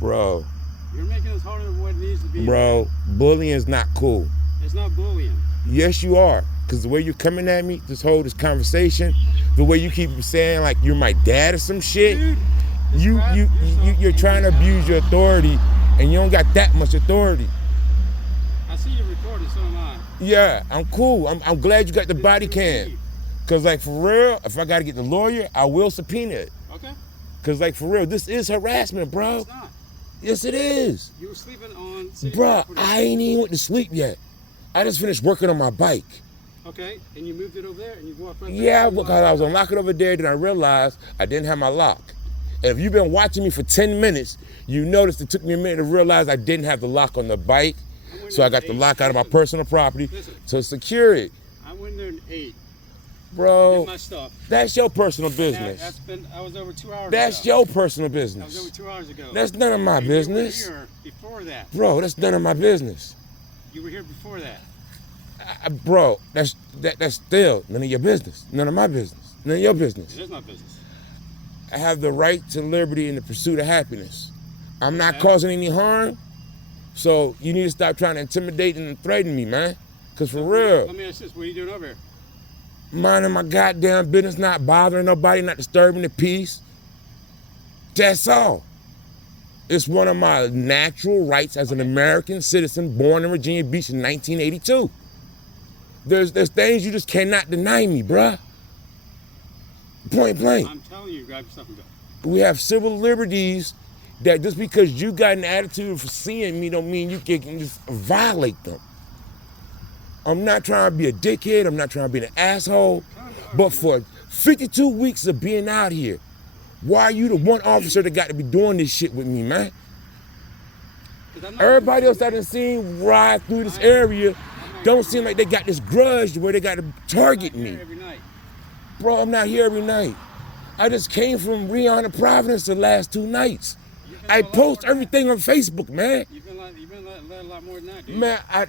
Bro, You're making this harder than what it needs to be. bro, bullying is not cool. It's not bullying. Yes, you are. Because the way you're coming at me, this conversation, the way you keep saying like you're my dad or some shit, Dude, you're trying to abuse your authority, and you don't got that much authority. I see you recording, so am I. Yeah, I'm cool. I'm glad you got the body cam. Cause like for real, if I gotta get the lawyer, I will subpoena it. Okay. Cause like for real, this is harassment, bro. It's not. Yes, it is. You were sleeping on city Bro, property. I ain't even went to sleep yet. I just finished working on my bike. Okay, and you moved it over there, and you walked right. Yeah, because I was unlocking over there, then I realized I didn't have my lock. And if you've been watching me for 10 minutes, you noticed it took me a minute to realize I didn't have the lock on the bike. So I got the lock out of my personal property to secure it. I went there at 8. Bro, Get my stuff. that's your personal business. I was over 2 hours That's ago. your personal That was over business. 2 hours ago. That's none of my And business. You were here before that. Bro, that's none of my business. You were here before that. Bro, that's still none of your business. None of my business. None of your business. It is my business. I have the right to liberty and the pursuit of happiness. I'm not causing any harm, so you need to stop trying to intimidate and threaten me, man. Cause for real, Let me ask this: what are you doing over here? minding my goddamn business, not bothering nobody, not disturbing the peace. That's all. It's one of my natural rights as an American citizen born in Virginia Beach in 1982. There's things you just cannot deny me, bruh. Point blank. I'm telling you, grab your stuff and go. We have civil liberties that just because you got an attitude for seeing me don't mean you can just violate them. I'm not trying to be a dickhead. I'm not trying to be an asshole. But for 52 weeks of being out here, why are you the one officer that got to be doing this shit with me, man? Everybody else I done seen ride through this area don't seem like they got this grudge where they got to target me. Every night. Bro, I'm not here every night. I just came from Rihanna, Providence the last 2 nights. I post everything on Facebook, man. You've been let a lot more than that, dude. Man, I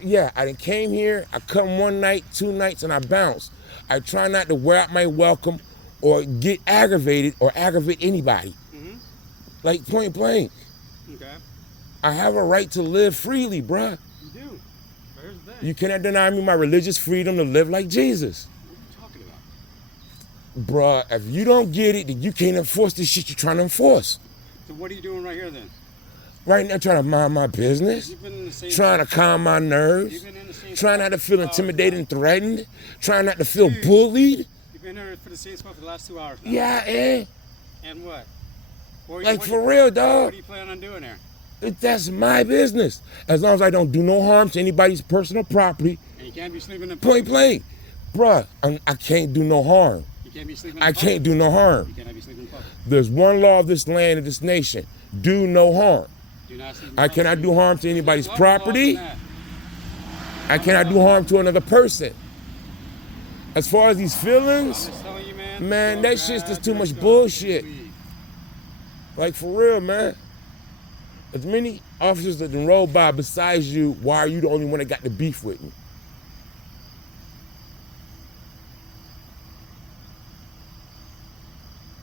done came here, I come 1 night, 2 nights, and I bounce. I try not to wear out my welcome or get aggravated or aggravate anybody. Mm-hmm. Like point blank. Okay. I have a right to live freely, bruh. You do. But here's the thing. You cannot deny me my religious freedom to live like Jesus. What are you talking about? Bruh, if you don't get it, then you can't enforce the shit you're trying to enforce. So what are you doing right here then? Right now, trying to mind my business, You've been in the same. trying to calm my nerves, You've been in the same. trying not to feel spot for 2 hours intimidated now. and threatened, trying not to feel bullied. You've been here for the same spot for the last 2 hours now. Yeah, and And what? What like what for real, What dog. do you plan on doing there? That's my business. As long as I don't do no harm to anybody's personal property. And you can't be sleeping in Point blank, bruh, I can't do no harm. You can't be sleeping in I public. can't do no harm. You cannot be sleeping in public. There's one law of this land and this nation: do no harm. Do not sleep in I public. cannot do harm to anybody's There's a lot of laws property. on that. I cannot do harm to another person. As far as these I'm feelings, just telling you, man. man, go that shit's grab just too your much stuff bullshit. and leave. like for real, man. As many officers that done rolled by besides you, why are you the only one that got the beef with me?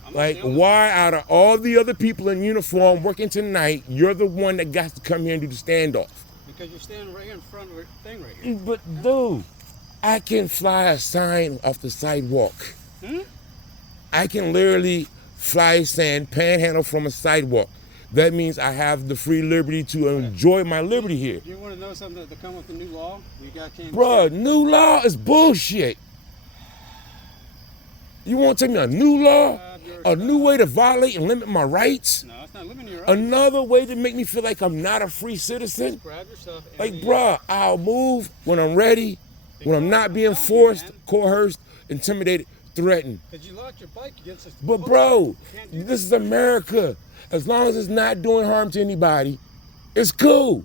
I'm not Like, the only why out of all the other people in uniform working tonight, you're the one that got to come here and do the standoff? Because you're standing right here in front of the thing right here. But dude, I can fly a sign off the sidewalk. Hmm? I can literally fly a sign, panhandle from a sidewalk. That means I have the free liberty to enjoy my liberty here. You want to know something that come with the new law? We got came. Bruh, new law is bullshit. You want to tell me a new law? A new way to violate and limit my rights? No, it's not limiting your rights. Another way to make me feel like I'm not a free citizen? Grab yourself. And Like, leave. bruh, I'll move when I'm ready, when I'm not being forced, coerced, intimidated, threatened. Because you locked your bike against this. But bro, this is America. As long as it's not doing harm to anybody, it's cool.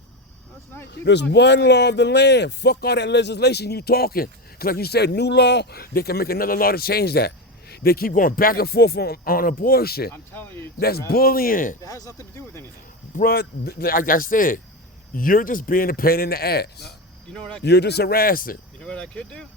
There's one law of the land. Fuck all that legislation you talking. Because like you said, new law, they can make another law to change that. They keep going back and forth on abortion. I'm telling you. That's Brad, bullying. That has nothing to do with anything. Bruh, like I said, you're just being a pain in the ass. You know what I could You're do? just harassing. You know what I could do?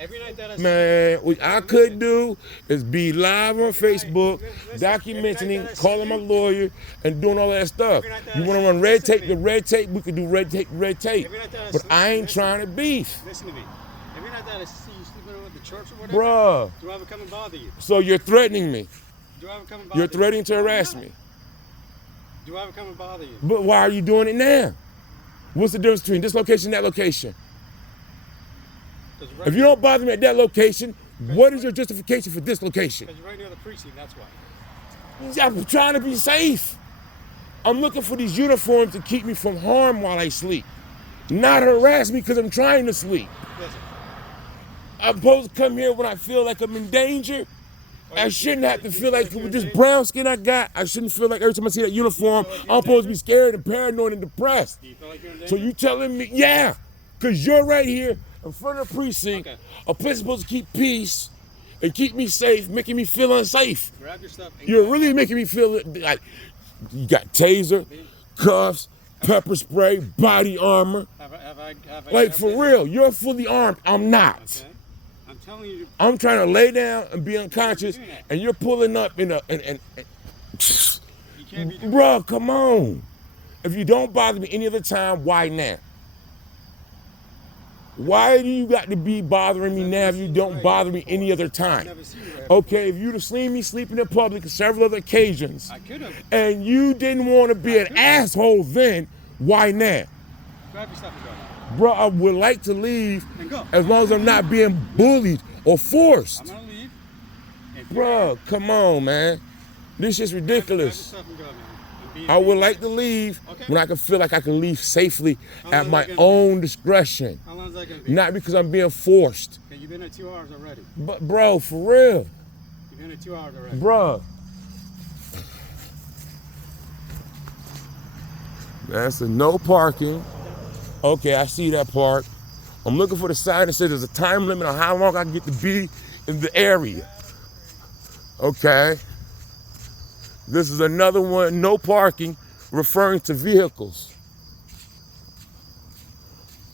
Every night that I see Man, what I could Listen. do is be live on Facebook, listen, every night that I documenting, see calling my you- lawyer, and doing all that stuff. Every night that You I want to see run you, red listen to tape, the me. red tape, we could do red tape, red tape. Every night that I But sleep- I ain't listen. trying to beef. Listen to me. Every night that I see you sleeping with the church or whatever, Bruh, do I ever come and bother you? so you're threatening me. Do I ever come and bother You're you? threatening to No, I'm harass not. me. Do I ever come and bother you? But why are you doing it now? What's the difference between this location and that location? 'Cause If you don't bother me at that location, what is your justification for this location? Because you're right near the precinct, that's why. I'm trying to be safe. I'm looking for these uniforms to keep me from harm while I sleep. Not harass me because I'm trying to sleep. Listen. I'm supposed to come here when I feel like I'm in danger. I shouldn't have to feel like with this brown skin I got, I shouldn't feel like every time I see that uniform, I'm supposed to be scared and paranoid and depressed. Do you feel like you're in So danger? you telling me, yeah, because you're right here in front of the precinct, Okay. a place supposed to keep peace and keep me safe, making me feel unsafe. Grab your stuff and You're go. really making me feel like you got taser, cuffs, pepper spray, body armor. Have I Like for real, you're fully armed. I'm not. Okay. I'm telling you. I'm trying to lay down and be unconscious, and you're pulling up in a and You can't be doing bruh, come on. If you don't bother me any other time, why now? Why do you got to be bothering me now if you don't bother me any other I've time? never seen you right Okay, if you'd have seen me sleeping in public on several other occasions, I could have. and you didn't want to be an asshole then, why now? Grab your stuff and go. Bro, I would like to leave And go. as long as I'm not being bullied or forced. I'm gonna leave. If Bro, come on, man. This is grab your ridiculous. stuff and go, man. And be- I would like to leave Okay. when I can feel like I can leave safely How at long my is that gonna own discretion, How long is that gonna be? not because I'm being forced. Okay, you've been there 2 hours already. But bro, for real, You've been there 2 hours already. bro. That's a no parking. Okay, I see that part. I'm looking for the sign that says there's a time limit on how long I can get to be in the area. Okay. This is another one, no parking, referring to vehicles.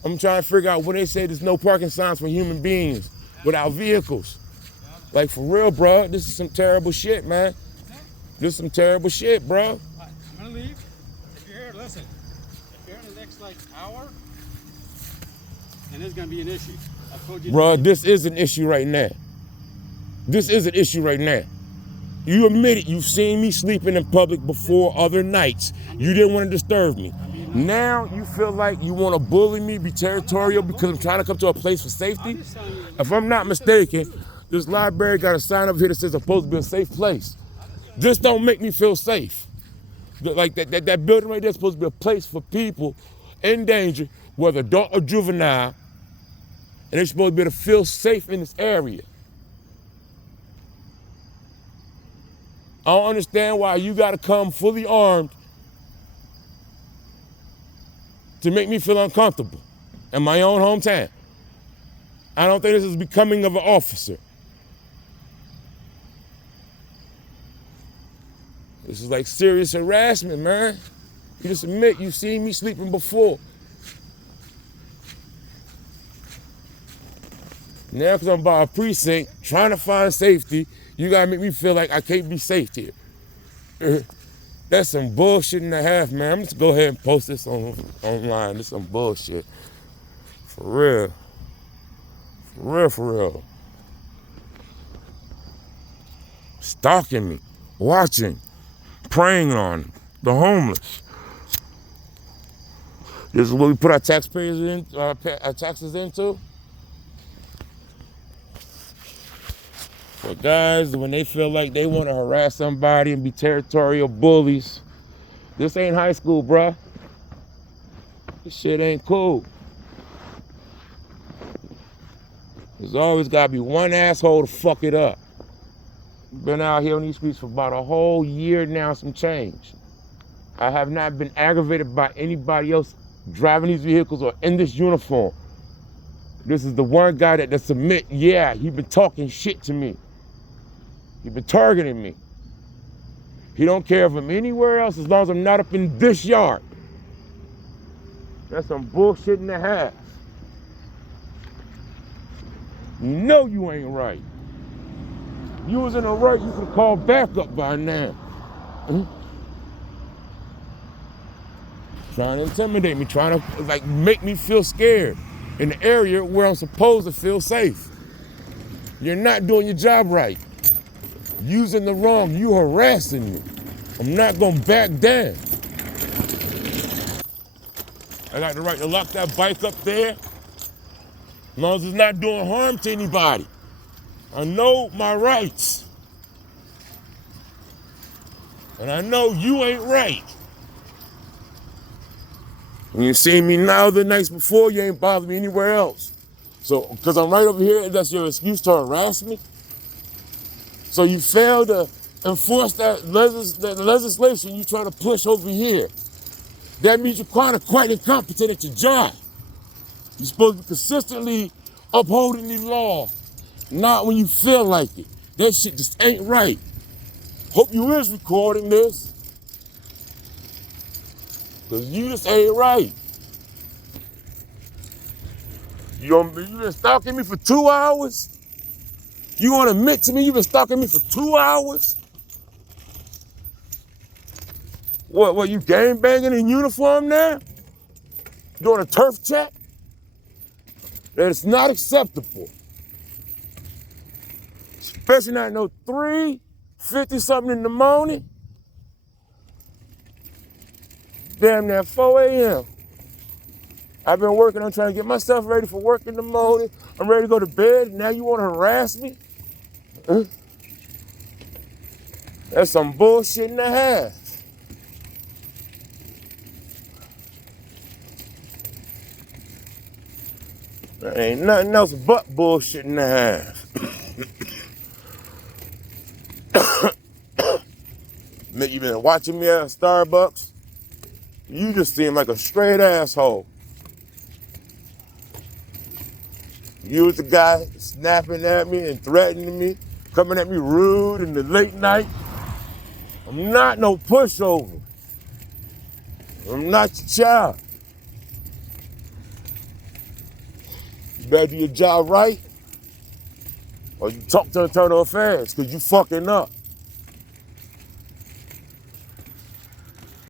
I'm trying to figure out when they say there's no parking signs for human beings without vehicles. Like for real, bro, this is some terrible shit, man. This is some terrible shit, bro. I'm gonna leave. If you're here, listen. If you're in the next like hour, then there's gonna be an issue. I told you. Bro, this is an issue right now. This is an issue right now. You admit it, you've seen me sleeping in public before other nights. You didn't want to disturb me. Now you feel like you want to bully me, be territorial because I'm trying to come to a place for safety. If I'm not mistaken, this library got a sign up here that says it's supposed to be a safe place. This don't make me feel safe. Like that building right there is supposed to be a place for people in danger, whether adult or juvenile, and they're supposed to be able to feel safe in this area. I don't understand why you gotta come fully armed to make me feel uncomfortable in my own hometown. I don't think this is becoming of an officer. This is like serious harassment, man. You just admit you've seen me sleeping before. Now, because I'm by a precinct trying to find safety, you gotta make me feel like I can't be safe here. That's some bullshit and a half, man. I'm just gonna go ahead and post this online. This is some bullshit. For real. For real, for real. Stalking me, watching, preying on the homeless. This is what we put our taxpayers in, our taxes into. But guys, when they feel like they want to harass somebody and be territorial bullies, this ain't high school, bruh. This shit ain't cool. There's always gotta be one asshole to fuck it up. Been out here on these streets for about a whole year now, some change. I have not been aggravated by anybody else driving these vehicles or in this uniform. This is the one guy that submit, yeah, he been talking shit to me. He been targeting me. He don't care if I'm anywhere else as long as I'm not up in this yard. That's some bullshit and a half. You know you ain't right. You was in the right, you could call backup by now. Trying to intimidate me, trying to like make me feel scared in the area where I'm supposed to feel safe. You're not doing your job right. Using the wrong, you harassing me. I'm not gonna back down. I got the right to lock that bike up there, as long as it's not doing harm to anybody. I know my rights. And I know you ain't right. When you see me now the nights before, you ain't bothered me anywhere else. So, because I'm right over here, that's your excuse to harass me? So you fail to enforce that legislation you try to push over here. That means you're quite incompetent at your job. You're supposed to be consistently upholding the law, not when you feel like it. That shit just ain't right. Hope you is recording this, because you just ain't right. You been stalking me for 2 hours? You gonna admit to me you been stalking me for 2 hours? What, you gang banging in uniform now? Doing a turf check? That is not acceptable. Especially not no 3:50 something in the morning. Damn near 4 a.m. I've been working on trying to get myself ready for work in the morning. I'm ready to go to bed, and now you want to harass me? That's some bullshit and a half. There ain't nothing else but bullshit and a half. You been watching me at Starbucks? You just seem like a straight asshole. You was the guy snapping at me and threatening me, coming at me rude in the late night. I'm not no pushover. I'm not your child. You better do your job right, or you talk to internal affairs, because you fucking up.